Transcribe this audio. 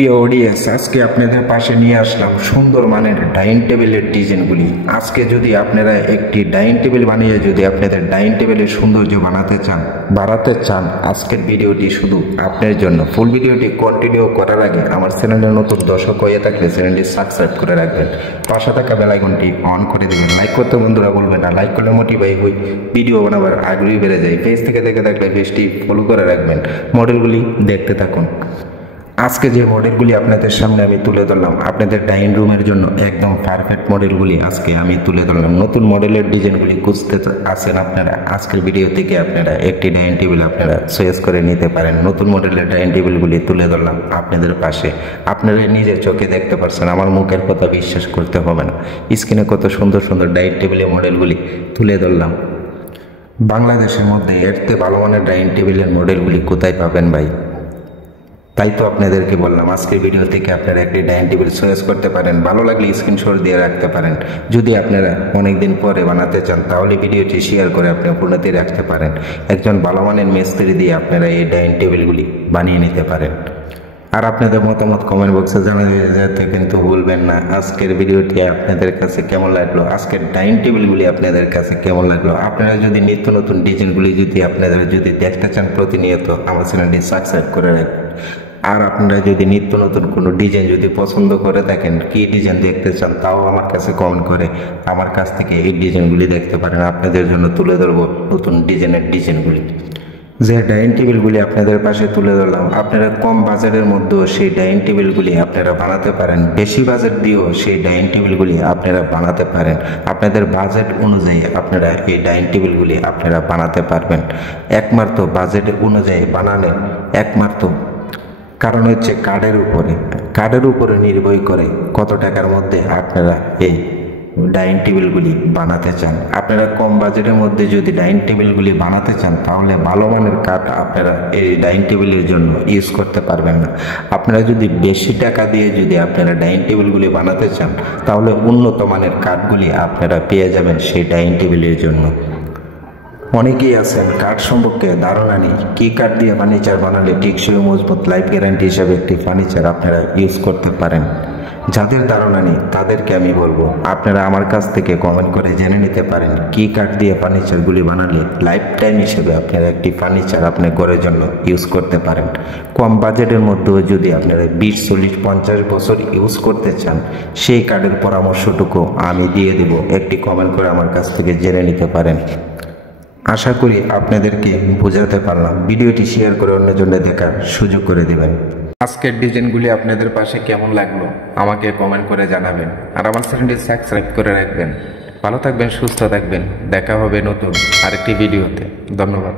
প্রিয় অডিয়েন্স, আজকে আপনাদের পাশে নিয়ে আসলাম সুন্দর মানের ডাইনিং টেবিলের ডিজাইনগুলি। আজকে যদি আপনারা একটি ডাইনিং টেবিল বানিয়ে যদি আপনাদের ডাইনিং টেবিলের সৌন্দর্য বাড়াতে চান, আজকের ভিডিওটি শুধু আপনার জন্য। ফুল ভিডিওটি কন্টিনিউ করার আগে আমার চ্যানেলের নতুন দর্শক হয়ে থাকলে চ্যানেলটি সাবস্ক্রাইব করে রাখবেন, পাশে থাকা বেল আইকনটি অন করে দেবেন। লাইক করতে বন্ধুরা বলবেন না, লাইক করলে মোটিভাই হই, ভিডিও বানাবার আগ্রহী বেড়ে যায়। পেজ থেকে দেখে থাকলে পেজটি ফলো করে রাখবেন, মডেলগুলি দেখতে থাকুন। আজকে যে মডেলগুলি আপনাদের সামনে আমি তুলে ধরলাম, আপনাদের ডাইনিং রুমের জন্য একদম পারফেক্ট মডেলগুলি আজকে আমি তুলে ধরলাম। নতুন মডেলের ডিজাইনগুলি খুঁজতে আছেন আপনারা, আজকের ভিডিও থেকে আপনারা একটি ডাইনিং টেবিল আপনারা চয়েস করে নিতে পারেন। নতুন মডেলের ডাইনিং টেবিলগুলি তুলে ধরলাম আপনাদের পাশে, আপনারা নিজের চোখে দেখতে পাচ্ছেন, আমার মুখের কথা বিশ্বাস করতে হবে না। স্ক্রিনে কত সুন্দর সুন্দর ডাইনিং টেবিলের মডেলগুলি তুলে ধরলাম। বাংলাদেশের মধ্যে এর চেয়ে ভালো মানের ডাইনিং টেবিলের মডেলগুলি কোথায় পাবেন ভাই? তাই তো আপনাদেরকে বললাম, আজকের ভিডিও থেকে আপনারা একটি ডাইনিং টেবিল চয়েস করতে পারেন। ভালো লাগলে স্ক্রিনশট দিয়ে রাখতে পারেন। যদি আপনারা অনেকদিন পরে বানাতে চান তাহলে ভিডিওটি শেয়ার করে আপনি পূর্ণতি রাখতে পারেন। একজন ভালো মানের মিস্ত্রি দিয়ে আপনারা এই ডাইনিং টেবিলগুলি বানিয়ে নিতে পারেন। আর আপনাদের মতামত কমেন্ট বক্সে জানাতে কিন্তু ভুলবেন না। আজকের ভিডিওটি আপনাদের কাছে কেমন লাগলো, আজকের ডাইনিং টেবিলগুলি আপনাদের কাছে কেমন লাগলো। আপনারা যদি নিত্য নতুন ডিজাইনগুলি আপনারা যদি দেখতে চান প্রতিনিয়ত, আমার চ্যানেলটি সাবস্ক্রাইব করে রাখবেন। আর আপনারা যদি নিত্য নতুন কোনো ডিজাইন পছন্দ করে থাকেন, কী ডিজাইন দেখতে চান, তাও আমার কাছে কমেন্ট করে আমার কাছ থেকে এই ডিজাইনগুলি দেখতে পারেন। আপনাদের জন্য তুলে ধরবো নতুন ডিজাইনগুলি। যে ডাইনিং টেবিলগুলি আপনাদের পাশে তুলে ধরলাম, আপনারা কম বাজেটের মধ্যেও সেই ডাইনিং টেবিলগুলি আপনারা বানাতে পারেন। বেশি বাজেট দিয়েও সেই ডাইনিং টেবিলগুলি আপনারা বানাতে পারেন। আপনাদের বাজেট অনুযায়ী আপনারা এই ডাইনিং টেবিলগুলি আপনারা বানাতে পারবেন। একমাত্র বাজেট অনুযায়ী বানালে একমাত্র কারণ হচ্ছে কার্ডের উপরে নির্ভর করে কত টাকার মধ্যে আপনারা এই ডাইনিং টেবিলগুলি বানাতে চান। আপনারা কম বাজেটের মধ্যে যদি ডাইনিং টেবিলগুলি বানাতে চান তাহলে ভালো মানের কাঠ আপনারা এই ডাইনিং টেবিলের জন্য ইউজ করতে পারবেন না। আপনারা যদি বেশি টাকা দিয়ে আপনারা ডাইনিং টেবিলগুলি বানাতে চান তাহলে উন্নত মানের কাঠগুলি আপনারা পেয়ে যাবেন সেই ডাইনিং টেবিলের জন্য। অনেকেই আছেন কাঠ সম্পর্কে ধারণা নেই, কী কাঠ দিয়ে ফার্নিচার বানালে টেকসই মজবুত লাইফ গ্যারান্টি হিসাবে একটি ফার্নিচার আপনারা ইউজ করতে পারেন। যাদের ধারণা নেই তাদেরকে আমি বলবো, আপনারা আমার কাছ থেকে কমেন্ট করে জেনে নিতে পারেন কী কাঠ দিয়ে ফার্নিচারগুলি বানালে লাইফ টাইম হিসেবে আপনারা একটি ফার্নিচার আপনার ঘরের জন্য ইউজ করতে পারেন। কম বাজেটের মধ্যেও যদি আপনারা 20, 40, 50 বছর ইউজ করতে চান, সেই কাঠের পরামর্শটুকু আমি দিয়ে দেব। একটি কমেন্ট করে আমার কাছ থেকে জেনে নিতে পারেন। আশা করি আপনাদেরকে বোঝাতে পারলাম। ভিডিওটি শেয়ার করে অন্যজনের দেখার সুযোগ করে দেবেন। আজকের ডিজাইনগুলি আপনাদের পাশে কেমন লাগলো আমাকে কমেন্ট করে জানাবেন। আর আমার চ্যানেলটি সাবস্ক্রাইব করে রাখবেন। ভালো থাকবেন, সুস্থ থাকবেন। দেখা হবে নতুন আরেকটি ভিডিওতে। ধন্যবাদ।